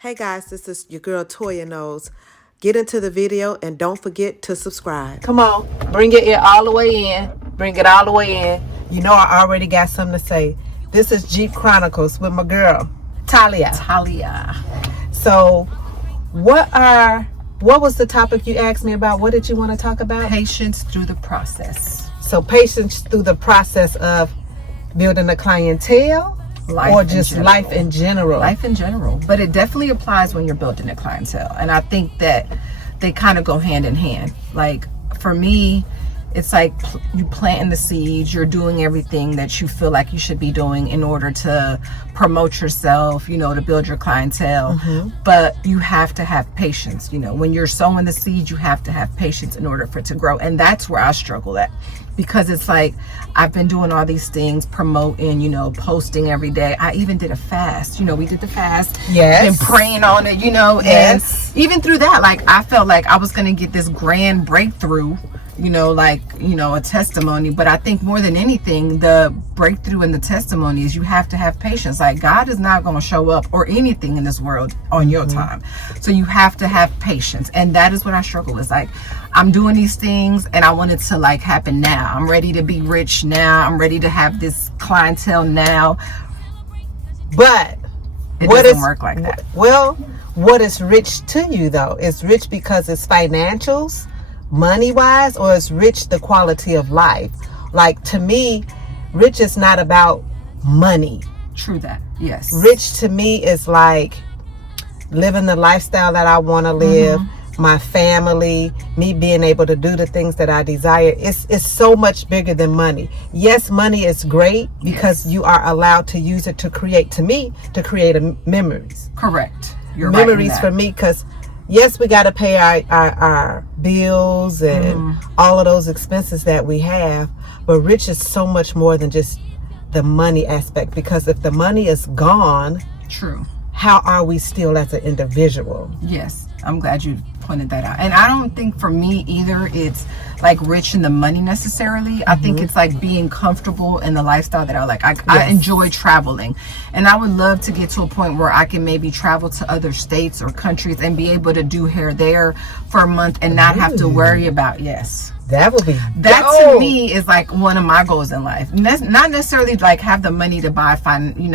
Hey guys, this is your girl Toya Knowles. Get into the video and don't forget to subscribe. Come on, bring your ear all the way in. Bring it all the way in. You know I already got something to say. This is Jeep Chronicles with my girl, Talia. So, what was the topic you asked me about? What did you want to talk about? Patience through the process. So, patience through the process of building a clientele? Or just life in general? Life in general. But it definitely applies when you're building a clientele. And I think that they kind of go hand in hand. Like, for me, it's like you planting the seeds, you're doing everything that you feel like you should be doing in order to promote yourself, you know, to build your clientele. Mm-hmm. But you have to have patience. You know, when you're sowing the seeds, you have to have patience in order for it to grow. And that's where I struggle at. Because it's like, I've been doing all these things, promoting, you know, posting every day. I even did a fast. You know, we did the fast. Yes. And praying on it, you know. Yes. And even through that, like, I felt like I was going to get this grand breakthrough, you know, like, you know, a testimony. But I think more than anything, the breakthrough in the testimony is you have to have patience. Like, God is not going to show up or anything in this world on your time. So you have to have patience. And that is what I struggle with. Like, I'm doing these things and I want it to like happen now. I'm ready to be rich now. I'm ready to have this clientele now. But it doesn't work like that. Well, what is rich to you though? Is rich because it's financials, money wise, or is rich the quality of life? Like, to me, rich is not about money. True that. Yes. Rich to me is like living the lifestyle that I want to live. Mm-hmm. My family, me being able to do the things that I desire. It's so much bigger than money. Yes, money is great because you are allowed to use it to create memories. Correct. You're memories right for me, because yes, we got to pay our bills and all of those expenses that we have, but rich is so much more than just the money aspect, because if the money is gone, true, how are we still as an individual? Yes, I'm glad you pointed that out. And I don't think for me either it's like rich in the money necessarily. I think it's like being comfortable in the lifestyle that I like. I enjoy traveling, and I would love to get to a point where I can maybe travel to other states or countries and be able to do hair there for a month and not have to worry about that would be to me is like one of my goals in life. Not necessarily like have the money to buy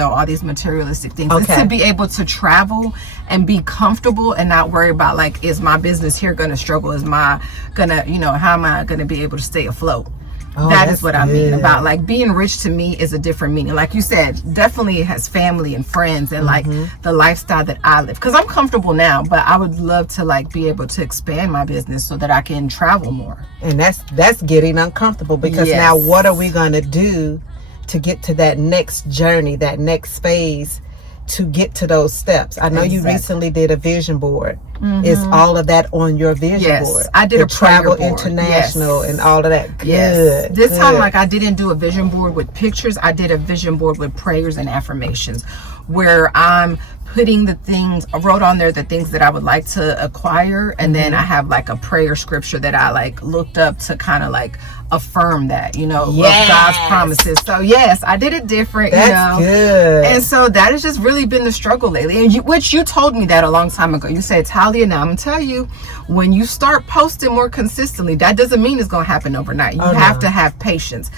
all these materialistic things. It's to be able to travel and be comfortable and not worry about like, is my business here gonna struggle? Is my gonna, how am I gonna be able to stay afloat? That is what I mean about like being rich. To me is a different meaning. Like you said, definitely it has family and friends and like the lifestyle that I live, because I'm comfortable now, but I would love to like be able to expand my business so that I can travel more. And that's getting uncomfortable, because now what are we going to do to get to that next journey, that next phase, to get to those steps? I know you recently did a vision board. Is all of that on your vision board? I did a travel board. International and all of that. Good. This time, like, I didn't do a vision board with pictures. I did a vision board with prayers and affirmations, where I'm putting the things, I wrote on there the things that I would like to acquire, and then I have like a prayer scripture that I like looked up to kind of like affirm that, of God's promises. So yes, I did it different. That's good. And so that has just really been the struggle lately. And which you told me that a long time ago. You said, Talia, now I'm gonna tell you, when you start posting more consistently, that doesn't mean it's gonna happen overnight. You have to have patience.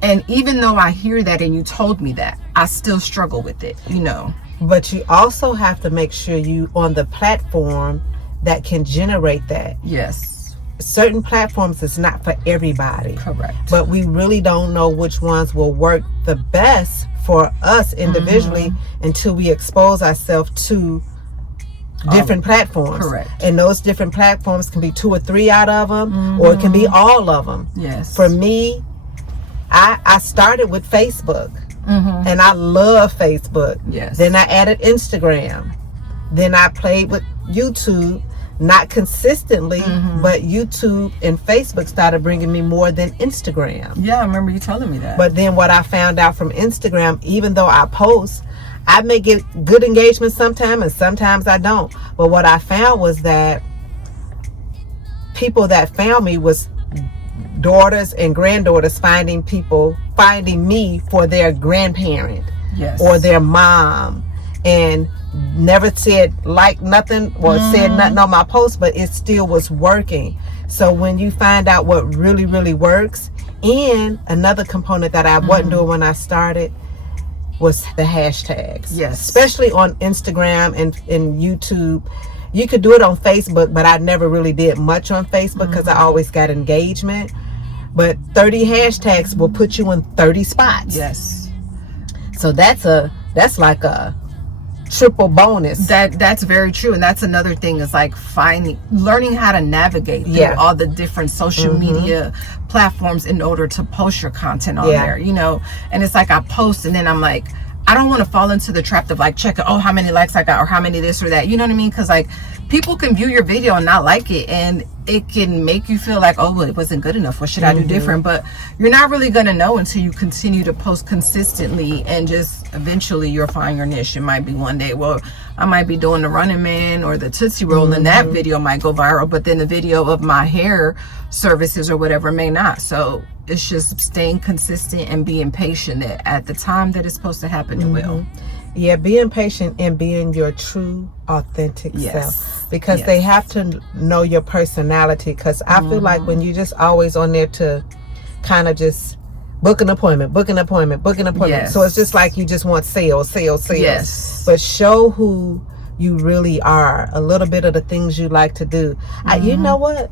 And even though I hear that and you told me that, I still struggle with it, But you also have to make sure you on the platform that can generate that. Yes. Certain platforms is not for everybody. Correct. But we really don't know which ones will work the best for us individually until we expose ourselves to different platforms. Correct. And those different platforms can be 2 or 3 out of them, or it can be all of them. Yes. For me, I started with Facebook. And I love Facebook. Yes. Then I added Instagram. Then I played with YouTube, not consistently, but YouTube and Facebook started bringing me more than Instagram. Yeah, I remember you telling me that. But then what I found out from Instagram, even though I post, I may get good engagement sometimes and sometimes I don't. But what I found was that people that found me was daughters and granddaughters finding me for their grandparent or their mom. And never said like nothing or said nothing on my post, but it still was working. So when you find out what really, really works, and another component that I wasn't doing when I started was the hashtags. Yes. Especially on Instagram and YouTube. You could do it on Facebook, but I never really did much on Facebook because I always got engagement. But 30 hashtags will put you in 30 spots. Yes. So that's like a triple bonus. That's very true, and that's another thing is like learning how to navigate through all the different social media platforms in order to post your content on there, you know. And it's like I post and then I'm like, I don't want to fall into the trap of like checking, oh, how many likes I got or how many this or that, you know what I mean? Because like people can view your video and not like it, and it can make you feel like, oh, well, it wasn't good enough, what should I do different? But you're not really going to know until you continue to post consistently, and just eventually you'll find your niche. It might be one day, well, I might be doing the Running Man or the Tootsie Roll, and that video might go viral, but then the video of my hair services or whatever may not. So it's just staying consistent and being patient that at the time that it's supposed to happen, it will. Yeah, being patient and being your true, authentic self. Because they have to know your personality. Because I feel like when you just always on there to kind of just book an appointment. Yes. So it's just like you just want sales. Yes. But show who you really are. A little bit of the things you like to do. You know what?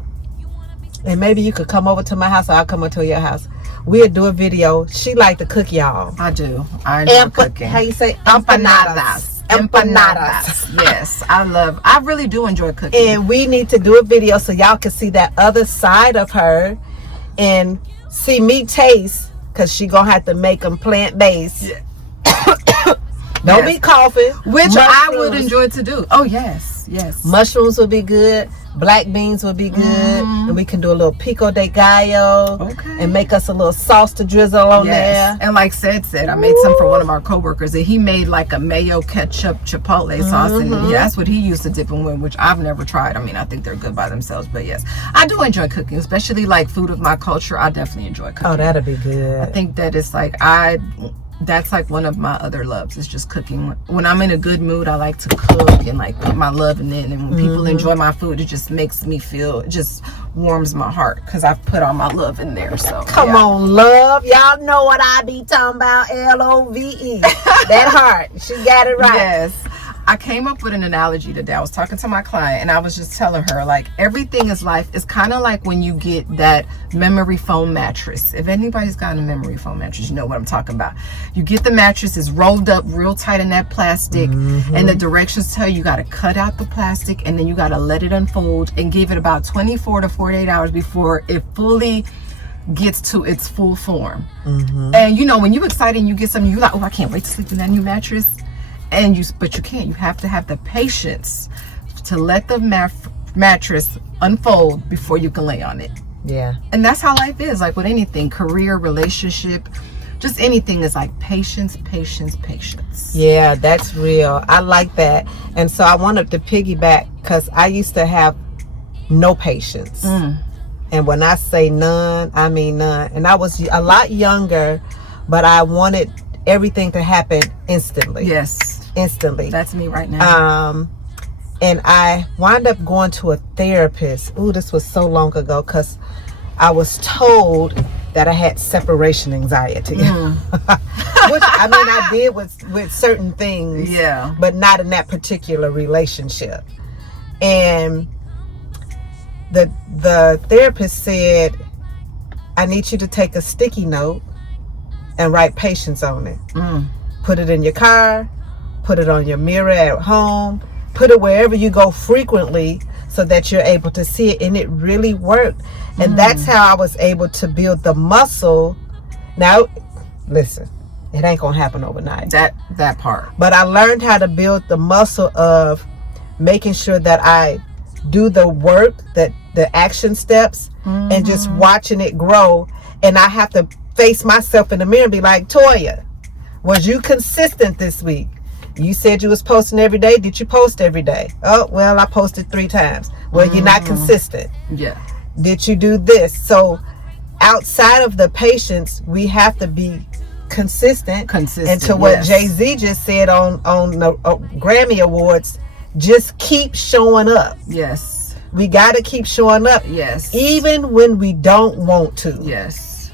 And maybe you could come over to my house or I'll come over to your house. We'll do a video. She like to cook, y'all. I do. I enjoy cooking. How you say? Empanadas. Yes, I really do enjoy cooking. And we need to do a video so y'all can see that other side of her and see me taste, because she gonna have to make them plant-based. Yeah. Don't be coughing. Which I would enjoy to do. Oh, yes. Mushrooms would be good. Black beans would be good. And we can do a little pico de gallo. Okay. And make us a little sauce to drizzle on there. And like said, I made some for one of our coworkers, and he made like a mayo ketchup chipotle sauce, and that's what he used to dip them with, which I've never tried. I mean, I think they're good by themselves, but yes, I do enjoy cooking, especially like food of my culture. I definitely enjoy cooking. Oh, that'd be good. I think that it's like that's like one of my other loves, is just cooking. When I'm in a good mood, I like to cook and like put my love in it. And when people enjoy my food, it just makes me feel, it just warms my heart because I've put all my love in there. So come on, love. Y'all know what I be talking about. Love. That heart. She got it right. Yes. I came up with an analogy today. I was talking to my client and I was just telling her, like, everything is life. It's kind of like when you get that memory foam mattress. If anybody's got a memory foam mattress, you know what I'm talking about. You get the mattress, it's rolled up real tight in that plastic, and the directions tell you got to cut out the plastic, and then you got to let it unfold and give it about 24 to 48 hours before it fully gets to its full form. And you know, when you're excited and you get something, you're like, oh, I can't wait to sleep in that new mattress. But you can't. You have to have the patience to let the mattress unfold before you can lay on it. Yeah. And that's how life is. Like with anything, career, relationship, just anything is like patience. Yeah, that's real. I like that. And so I wanted to piggyback because I used to have no patience. And when I say none, I mean none. And I was a lot younger, but I wanted everything to happen instantly. Yes. Instantly. That's me right now. And I wound up going to a therapist. Ooh, this was so long ago, because I was told that I had separation anxiety. Which I mean, I did with certain things. Yeah. But not in that particular relationship. And the therapist said, I need you to take a sticky note and write patience on it. Put it in your car, put it on your mirror at home, put it wherever you go frequently so that you're able to see it. And it really worked. And that's how I was able to build the muscle. Now, listen, it ain't gonna happen overnight. That part. But I learned how to build the muscle of making sure that I do the work, that the action steps, and just watching it grow. And I have to face myself in the mirror and be like, Toya, was you consistent this week? You said you was posting every day. Did you post every day? Oh, well, I posted 3 times. Well, you're not consistent. Yeah. Did you do this? So outside of the patience, we have to be consistent. And to what yes. Jay-Z just said on the Grammy Awards, just keep showing up. Yes. We got to keep showing up. Yes. Even when we don't want to. Yes.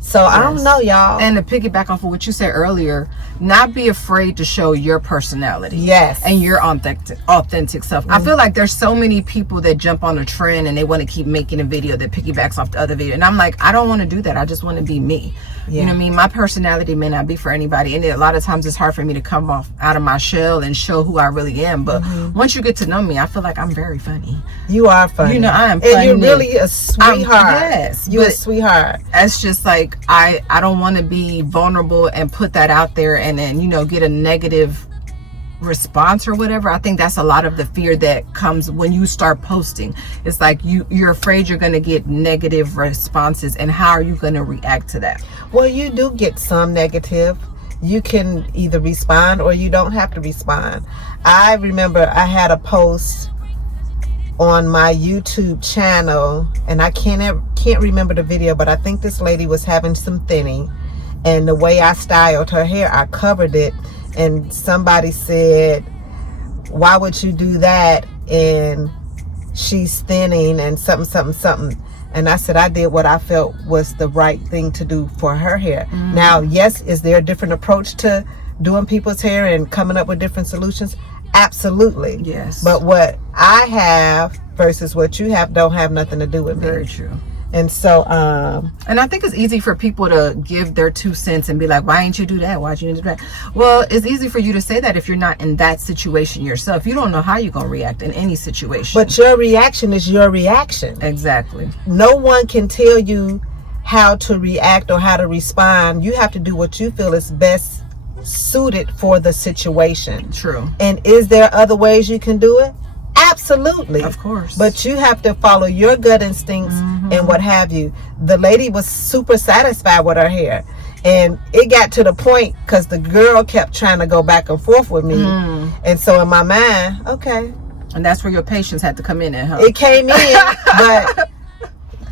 So I don't know, y'all. And to piggyback off of what you said earlier, not be afraid to show your personality. Yes. And your authentic self. I feel like there's so many people that jump on a trend and they want to keep making a video that piggybacks off the other video. And I'm like, I don't want to do that. I just want to be me. You know what I mean? My personality may not be for anybody. And a lot of times it's hard for me to come out of my shell and show who I really am. But once you get to know me, I feel like I'm very funny. You are funny. You know, I am funny. And you're really a sweetheart. Yes. You're a sweetheart. It's just like, I don't want to be vulnerable and put that out there and then, you know, get a negative response or whatever. I think that's a lot of the fear that comes when you start posting. It's like you're afraid you're going to get negative responses, and how are you going to react to that? Well, you do get some negative. You can either respond or you don't have to respond. I remember I had a post on my YouTube channel, and I can't remember the video, but I think this lady was having some thinning, and the way I styled her hair, I covered it, and somebody said, why would you do that, and she's thinning and something. And I said, I did what I felt was the right thing to do for her hair. Now, yes, is there a different approach to doing people's hair and coming up with different solutions? Absolutely. Yes. But what I have versus what you have don't have nothing to do with me. Very true. And so and I think it's easy for people to give their 2 cents and be like, why didn't you do that? Why'd you do that? Well, it's easy for you to say that if you're not in that situation yourself. You don't know how you're gonna react in any situation. But your reaction is your reaction. Exactly. No one can tell you how to react or how to respond. You have to do what you feel is best suited for the situation. True. And is there other ways you can do it? Absolutely. Of course. But you have to follow your gut instincts and what have you. The lady was super satisfied with her hair. And it got to the point because the girl kept trying to go back and forth with me. And so in my mind, okay. And that's where your patience had to come in at, huh? It came in, but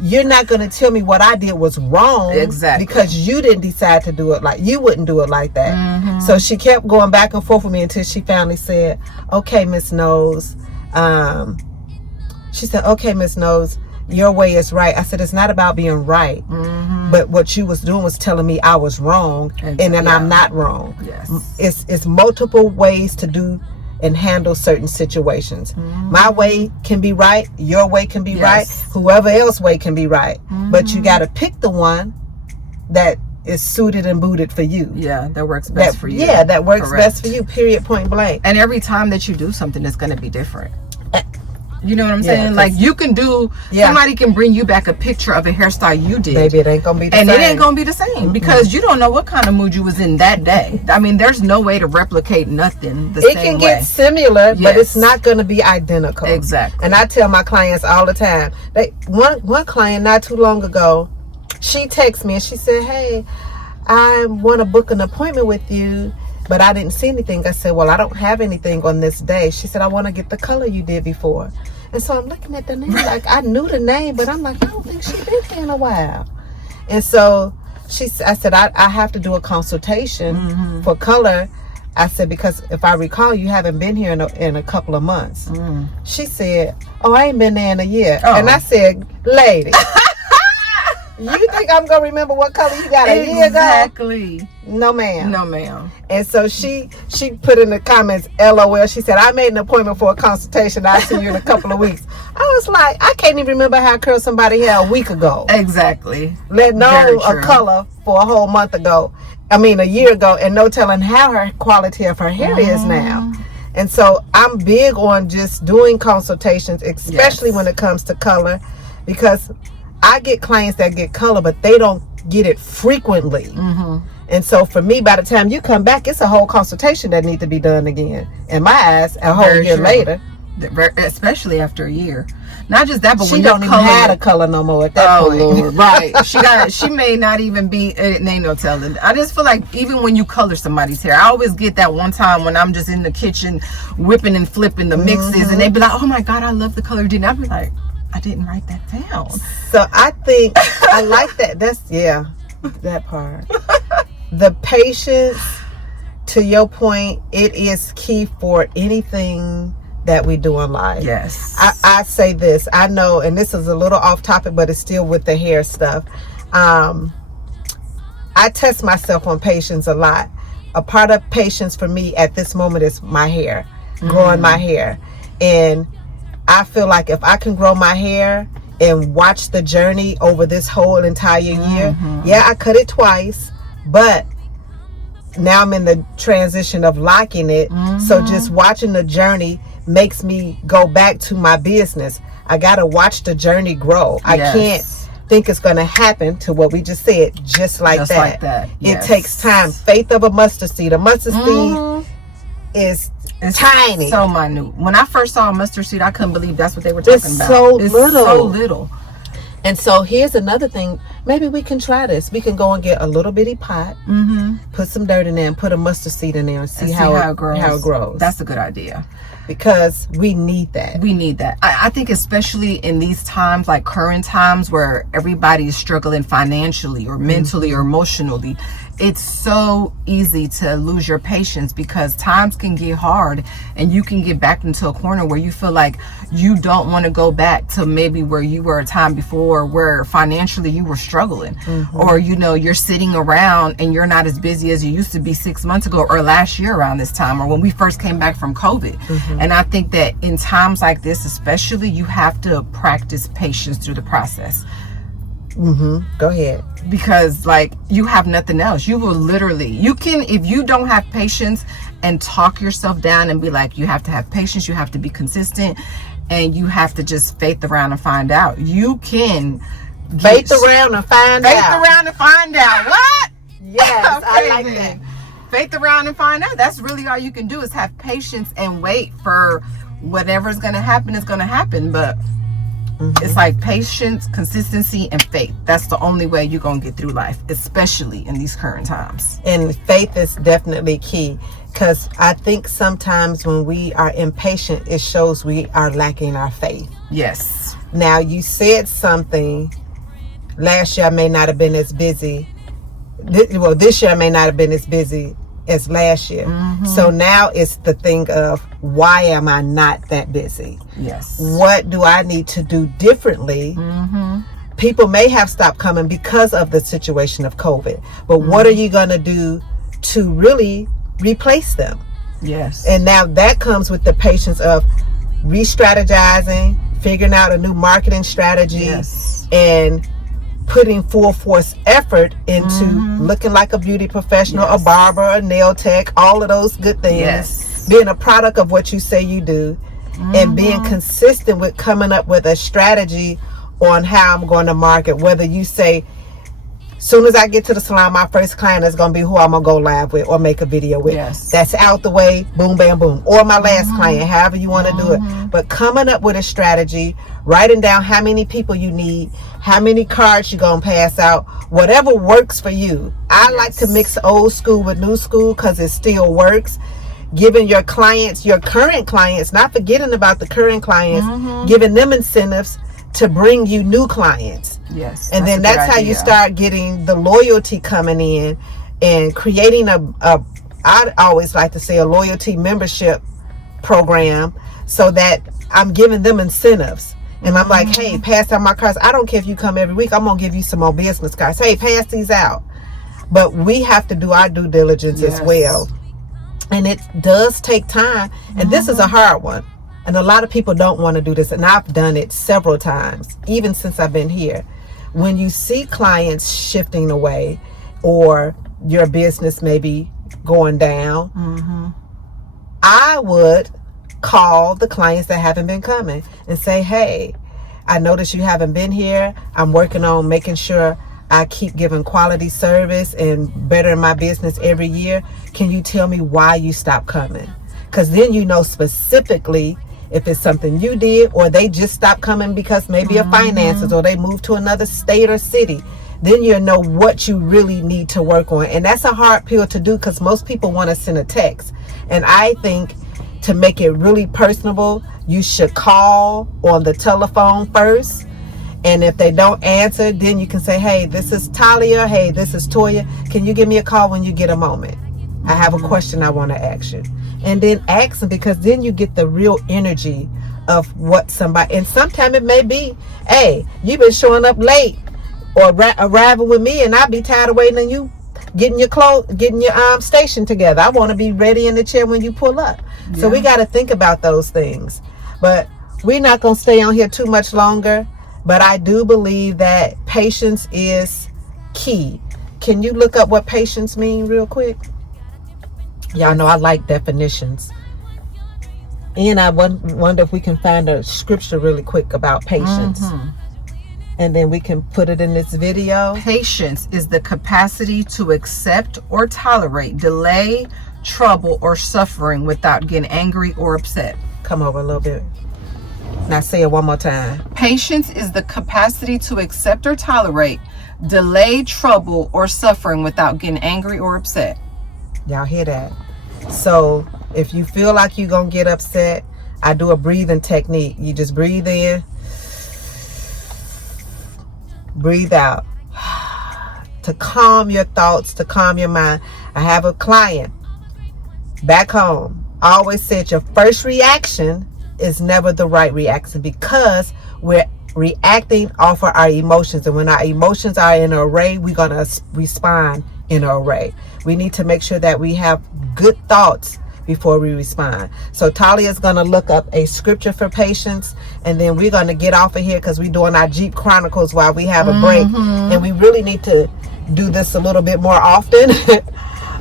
you're not going to tell me what I did was wrong. Exactly. Because you didn't decide to do it you wouldn't do it like that. So she kept going back and forth with me until she finally said, okay, Miss Knowles. She said, okay, Miss Knowles, your way is right. I said, it's not about being right. But what you was doing was telling me I was wrong. And then I'm not wrong. Yes. It's multiple ways to do and handle certain situations. My way can be right. Your way can be right. Whoever else's way can be right. But you got to pick the one that is suited and booted for you. Yeah, that works best for you. Yeah, that works Correct. best for you, period, point blank. And every time that you do something, it's going to be different. You know what I'm Yeah, saying? Like, you can do, somebody can bring you back a picture of a hairstyle you did. Maybe it ain't going to be the and same. it ain't going to be the same because you don't know what kind of mood you was in that day. I mean, there's no way to replicate nothing the same way. It can get similar, but it's not going to be identical. Exactly. And I tell my clients all the time. One client not too long ago, she texted me and she said, hey, I want to book an appointment with you, but I didn't see anything. I said, well, I don't have anything on this day. She said, I want to get the color you did before. And so I'm looking at the name, like I knew the name, but I'm like, I don't think she's been here in a while. And so I said, I have to do a consultation for color. I said, because if I recall, you haven't been here in a couple of months. She said, oh, I ain't been there in a year. And I said, lady, you think I'm going to remember what color you got a year ago? Exactly. No, ma'am. No, ma'am. And so she put in the comments, LOL. She said, I made an appointment for a consultation. I'll see you in a couple of weeks. I was like, I can't even remember how I curled somebody's hair a week ago. Exactly. Let know a color for a whole month ago. I mean, a year ago. And no telling how her quality of her hair is now. And so I'm big on just doing consultations, especially when it comes to color. Because I get clients that get color, but they don't get it frequently. And so for me, by the time you come back, it's a whole consultation that needs to be done again. In my eyes, a whole year later. Especially after a year. Not just that, but she when don't even have a color no more at that point. Lord, right. She may not even be, it ain't no telling. I just feel like even when you color somebody's hair, I always get that one time when I'm just in the kitchen whipping and flipping the mixes and they be like, oh my God, I love the color you did. And I be like, I didn't write that down. So I think I like that. That's That part. The patience, to your point, it is key for anything that we do in life. Yes. I say this, I know, and this is a little off topic, but it's still with the hair stuff. I test myself on patience a lot. A part of patience for me at this moment is my hair, growing my hair. And I feel like if I can grow my hair and watch the journey over this whole entire year, yeah, I cut it twice, but now I'm in the transition of liking it. So just watching the journey makes me go back to my business. I got to watch the journey grow. I can't think it's going to happen to what we just said, just like that. Yes. It takes time. Faith of a mustard seed. A mustard seed is tiny. So minute. When I first saw a mustard seed, I couldn't believe that's what they were talking about. It's so little. And so here's another thing. Maybe we can try this. We can go and get a little bitty pot, put some dirt in there, and put a mustard seed in there and see how it grows. That's a good idea. Because we need that. We need that. I think especially in these times, like current times where everybody is struggling financially or mentally or emotionally, it's so easy to lose your patience because times can get hard and you can get backed into a corner where you feel like you don't want to go back to maybe where you were a time before where financially you were struggling. Or, you know, you're sitting around and you're not as busy as you used to be 6 months ago or last year around this time or when we first came back from COVID. And I think that in times like this especially, you have to practice patience through the process. Go ahead. Because like you have nothing else. You will literally, you can, if you don't have patience and talk yourself down and be like, you have to have patience, you have to be consistent, and you have to just faith around and find out. You can faith around and find out. Faith around and find out. What? Yes, I like that. Faith around and find out. That's really all you can do is have patience and wait for whatever's going to happen is going to happen. But it's like patience, consistency, and faith. That's the only way you're going to get through life, especially in these current times. And faith is definitely key because I think sometimes when we are impatient, it shows we are lacking our faith. Yes. Now, you said something. Last year I may not have been as busy. This year I may not have been as busy as last year. So now it's the thing of, why am I not that busy? Yes. What do I need to do differently? People may have stopped coming because of the situation of COVID, but what are you going to do to really replace them? Yes. And now that comes with the patience of re-strategizing, figuring out a new marketing strategy, and putting full force effort into looking like a beauty professional, a barber, a nail tech, all of those good things, being a product of what you say you do, and being consistent with coming up with a strategy on how I'm going to market. Whether you say, soon as I get to the salon, my first client is going to be who I'm going to go live with or make a video with. That's out the way, boom, bam, boom. Or my last client, however you want to do it. But coming up with a strategy, writing down how many people you need, how many cards you're going to pass out, whatever works for you. I like to mix old school with new school because it still works. Giving your clients, your current clients, not forgetting about the current clients, giving them incentives to bring you new clients. Yes. And then that's how you start getting the loyalty coming in and creating I'd always like to say a loyalty membership program so that I'm giving them incentives. And I'm like, hey, pass out my cards. I don't care if you come every week. I'm going to give you some more business cards. Hey, pass these out. But we have to do our due diligence as well. And it does take time. And this is a hard one. And a lot of people don't want to do this. And I've done it several times, even since I've been here. When you see clients shifting away or your business maybe going down, I would call the clients that haven't been coming and say, hey, I noticed you haven't been here. I'm working on making sure I keep giving quality service and bettering my business every year. Can you tell me why you stopped coming? Because then you know specifically if it's something you did or they just stopped coming because maybe of finances or they moved to another state or city. Then you know what you really need to work on. And that's a hard pill to do because most people want to send a text. And I think to make it really personable, you should call on the telephone first And if they don't answer, then you can say, hey, this is Talia. Hey, this is Toya. Can you give me a call when you get a moment? I have a question I want to ask you. And then ask them, because then you get the real energy of what somebody, and sometimes it may be, hey, you've been showing up late or arriving with me, and I'll be tired of waiting on you getting your clothes, getting your station together. I want to be ready in the chair when you pull up. Yeah. So we got to think about those things. But we're not going to stay on here too much longer. But I do believe that patience is key. Can you look up what patience mean real quick? Y'all know I like definitions. And I wonder if we can find a scripture really quick about patience. And then we can put it in this video. Patience is the capacity to accept or tolerate delay, trouble, or suffering without getting angry or upset. Come over a little bit. Now say it one more time. Patience is the capacity to accept or tolerate delay, trouble, or suffering without getting angry or upset. Y'all hear that? So if you feel like you're going to get upset, I do a breathing technique. You just breathe in, breathe out to calm your thoughts, to calm your mind. I have a client back home. I always said your first reaction is never the right reaction, because we're reacting off of our emotions. And when our emotions are in an array, we're going to respond in an array. We need to make sure that we have good thoughts before we respond. So Talia is going to look up a scripture for patience, and then we're going to get off of here because we're doing our Jeep Chronicles while we have a break. And we really need to do this a little bit more often.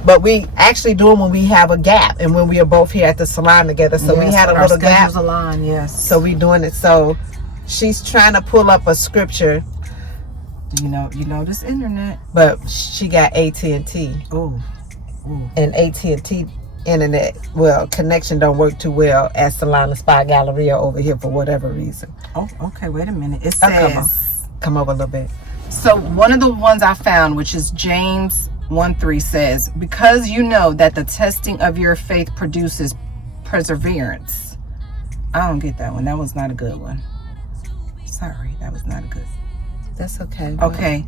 But we actually do them when we have a gap and when we are both here at the salon together. So we had a little gap. Align, yes. So we're doing it. So she's trying to pull up a scripture. You know this internet. But she got AT&T. Oh. And AT&T internet, well, connection don't work too well at Salon And Spa Galleria over here for whatever reason. Oh, okay. Wait a minute. It says. Come over a little bit. So one of the ones I found, which is James 1:3, says, because you know that the testing of your faith produces perseverance. I don't get that one. That was not a good one. Sorry, that was not a good. That's okay. Okay.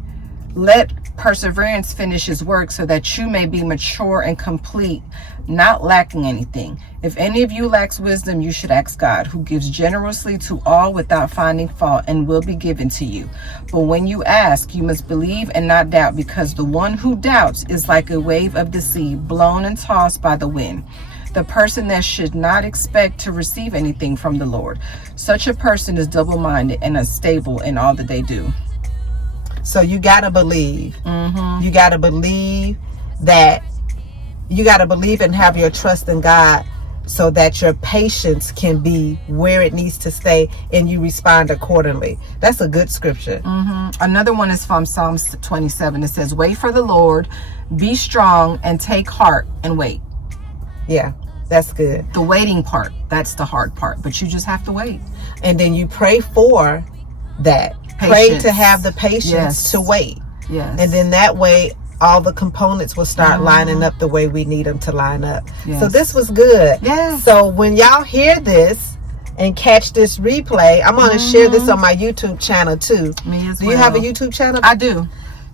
Let perseverance finish his work so that you may be mature and complete, not lacking anything. If any of you lacks wisdom, you should ask God, who gives generously to all without finding fault, and will be given to you. But when you ask, you must believe and not doubt, because the one who doubts is like a wave of the sea, blown and tossed by the wind. The person that should not expect to receive anything from the Lord. Such a person is double-minded and unstable in all that they do. So you got to believe. You got to believe that you got to believe and have your trust in God, so that your patience can be where it needs to stay and you respond accordingly. That's a good scripture. Another one is from Psalms 27. It says, wait for the Lord, be strong, and take heart and wait. Yeah, that's good. The waiting part, that's the hard part, but you just have to wait. And then you pray for that. Pray to have the patience to wait. Yes. And then that way, all the components will start lining up the way we need them to line up. Yes. So this was good. Yes. So when y'all hear this and catch this replay, I'm going to share this on my YouTube channel too. Me as Do well. you have a YouTube channel? I do.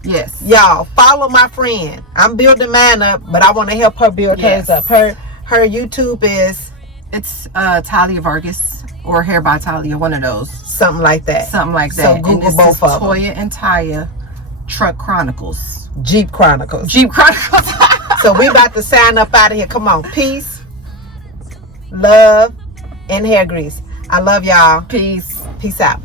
Yes. Y'all follow my friend. I'm building mine up, but I want to help her build hers up. Her YouTube is... It's Talia Vargo or Hair by Talia, one of those. Something like that. Something like that. So Google and both of them. Toya and Taya Truck Chronicles. Jeep Chronicles. Jeep Chronicles. So we about to sign up out of here. Come on. Peace, love, and hair grease. I love y'all. Peace. Peace out.